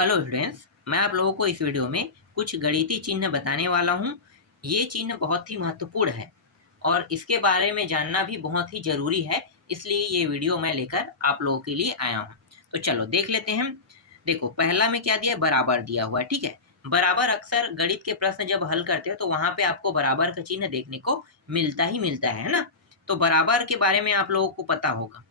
Hello students, मैं आप लोगों को इस वीडियो में कुछ गणितीय चिन्ह बताने वाला हूं। ये चिन्ह बहुत ही महत्वपूर्ण है और इसके बारे में जानना भी बहुत ही ज़रूरी है, इसलिए ये वीडियो मैं लेकर आप लोगों के लिए आया हूं। तो चलो देख लेते हैं। देखो, पहला में क्या दिया है, बराबर दिया हुआ है। ठीक है, बराबर अक्सर गणित के प्रश्न जब हल करते हो तो वहाँ पे आपको बराबर का चिन्ह देखने को मिलता ही मिलता है ना। तो बराबर के बारे में आप लोगों को पता होगा।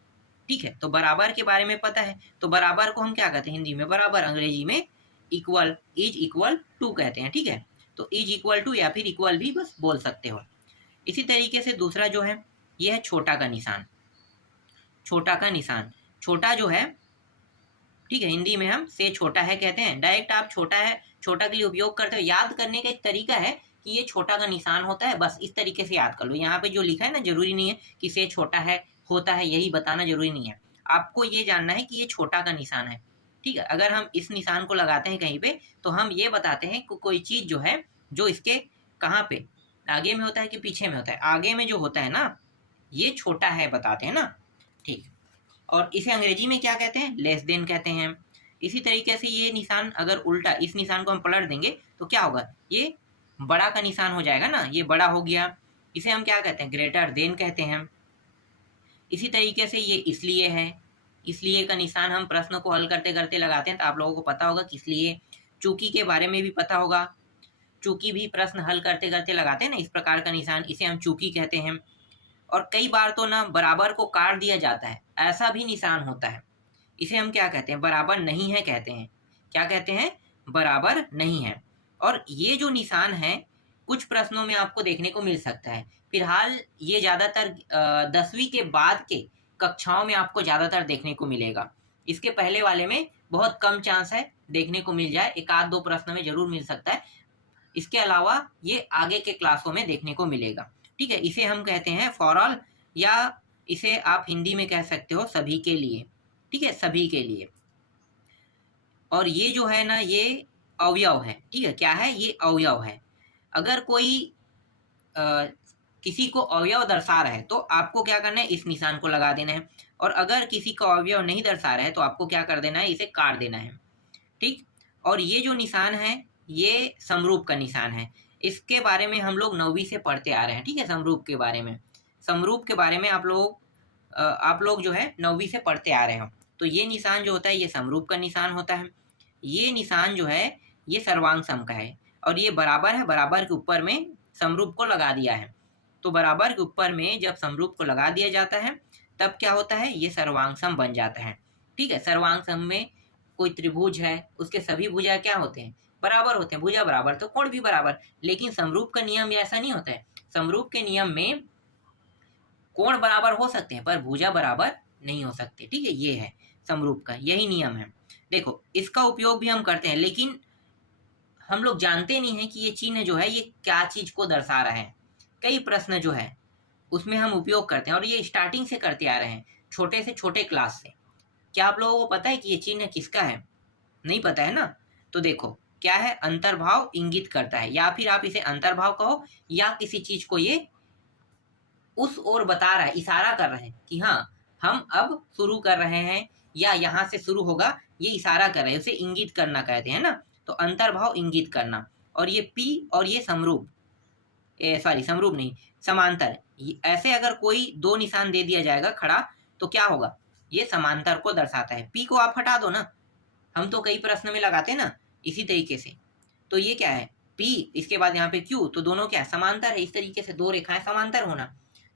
ठीक है, तो बराबर के बारे में पता है, तो बराबर को हम क्या कहते हैं हिंदी में, बराबर, अंग्रेजी में इक्वल, इज इक्वल टू कहते हैं। ठीक है, तो इज इक्वल टू या फिर इक्वल भी बस बोल सकते हो। इसी तरीके से दूसरा जो है, ये है छोटा का निशान। छोटा का निशान, छोटा जो है, ठीक है, हिंदी में हम से छोटा है कहते हैं। डायरेक्ट आप छोटा है, छोटा के लिए उपयोग करते हो। याद करने का एक तरीका है कि ये छोटा का निशान होता है, बस इस तरीके से याद कर लो। यहाँ पे जो लिखा है ना, जरूरी नहीं है कि से छोटा है होता है, यही बताना जरूरी नहीं है। आपको ये जानना है कि ये छोटा का निशान है। ठीक है, अगर हम इस निशान को लगाते हैं कहीं पे, तो हम ये बताते हैं कि कोई चीज जो है, जो इसके कहाँ पे, आगे में होता है कि पीछे में होता है। आगे में जो होता है ना, ये छोटा है बताते हैं ना। ठीक, और इसे अंग्रेजी में क्या कहते हैं, लेस देन कहते हैं। इसी तरीके से ये निशान अगर उल्टा, इस निशान को हम पलट देंगे तो क्या होगा, ये बड़ा का निशान हो जाएगा ना, ये बड़ा हो गया। इसे हम क्या कहते हैं, ग्रेटर देन कहते हैं। इसी तरीके से ये इसलिए है, इसलिए का निशान हम प्रश्न को हल करते करते लगाते हैं, तो आप लोगों को पता होगा कि इसलिए। चूंकि के बारे में भी पता होगा, चूंकि भी प्रश्न हल करते करते लगाते हैं ना, इस प्रकार का निशान, इसे हम चूंकि कहते हैं। और कई बार तो ना बराबर को काट दिया जाता है, ऐसा भी निशान होता है। इसे हम क्या कहते हैं, बराबर नहीं है कहते हैं। क्या कहते हैं, बराबर नहीं है। और ये जो निशान है, कुछ प्रश्नों में आपको देखने को मिल सकता है। फिलहाल ये ज़्यादातर 10वीं के बाद के कक्षाओं में आपको ज़्यादातर देखने को मिलेगा। इसके पहले वाले में बहुत कम चांस है देखने को मिल जाए, एक आध दो प्रश्न में जरूर मिल सकता है। इसके अलावा ये आगे के क्लासों में देखने को मिलेगा। ठीक है, इसे हम कहते हैं फॉर ऑल, या इसे आप हिंदी में कह सकते हो सभी के लिए। ठीक है, सभी के लिए। और ये जो है ना, ये अवयव है। ठीक है, क्या है, ये अवयव है। अगर कोई किसी को अवयव दर्शा रहा है तो आपको क्या करना है, इस निशान को लगा देना है। और अगर किसी को अवयव नहीं दर्शा रहा है तो आपको क्या कर देना है, इसे काट देना है। ठीक, और ये जो निशान है, ये समरूप का निशान है। इसके बारे में हम लोग 9वीं से पढ़ते आ रहे हैं। ठीक है, समरूप के बारे में, समरूप के बारे में आप लोग जो है 9वीं से पढ़ते आ रहे हो। तो ये निशान जो होता है, ये समरूप का निशान होता है। ये निशान जो है, ये सर्वांग सम का है। और ये बराबर है, बराबर के ऊपर में समरूप को लगा दिया है। तो बराबर के ऊपर में जब समरूप को लगा दिया जाता है, तब क्या होता है, ये सर्वांग सम बन जाता है। ठीक है, सर्वांग सम में कोई त्रिभुज है, उसके सभी भुजा क्या होते हैं, बराबर होते हैं। भुजा बराबर तो कोण भी बराबर। लेकिन समरूप का नियम ऐसा नहीं होता है। समरूप के नियम में कोण बराबर हो सकते हैं पर भुजा बराबर नहीं हो सकते। ठीक है, ये है समरूप का, यही नियम है। देखो, इसका उपयोग भी हम करते हैं, लेकिन हम लोग जानते नहीं है कि ये चिन्ह जो है, ये क्या चीज को दर्शा रहा है। कई प्रश्न जो है उसमें हम उपयोग करते हैं, और ये स्टार्टिंग से करते आ रहे हैं, छोटे से छोटे क्लास से। क्या आप लोगों को पता है कि ये चिन्ह किसका है? नहीं पता है ना। तो देखो, क्या है, अंतर्भाव इंगित करता है, या फिर आप इसे अंतर्भाव कहो, या किसी चीज को ये उस ओर बता रहा है, इशारा कर रहे हैं कि हाँ, हम अब शुरू कर रहे हैं, या यहाँ से शुरू होगा, ये इशारा कर रहे हैं, उसे इंगित करना कहते हैं ना। तो अंतर्भाव इंगित करना। और ये पी और ये समरूप, सॉरी समरूप नहीं, समांतर। ऐसे अगर कोई दो निशान दे दिया जाएगा खड़ा, तो क्या होगा, ये समांतर को दर्शाता है। पी को आप हटा दो ना, हम तो कई प्रश्न में लगाते हैं ना इसी तरीके से। तो ये क्या है, पी, इसके बाद यहाँ पे क्यू, तो दोनों क्या है, समांतर है। इस तरीके से दो रेखाएं समांतर होना,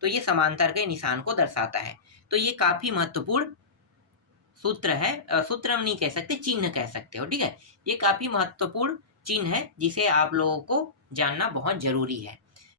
तो ये समांतर के निशान को दर्शाता है। तो ये काफी महत्वपूर्ण सूत्र है, सूत्र हम नहीं कह सकते, चिन्ह कह सकते हो। ठीक है, ये काफी महत्वपूर्ण चिन्ह है जिसे आप लोगों को जानना बहुत जरूरी है।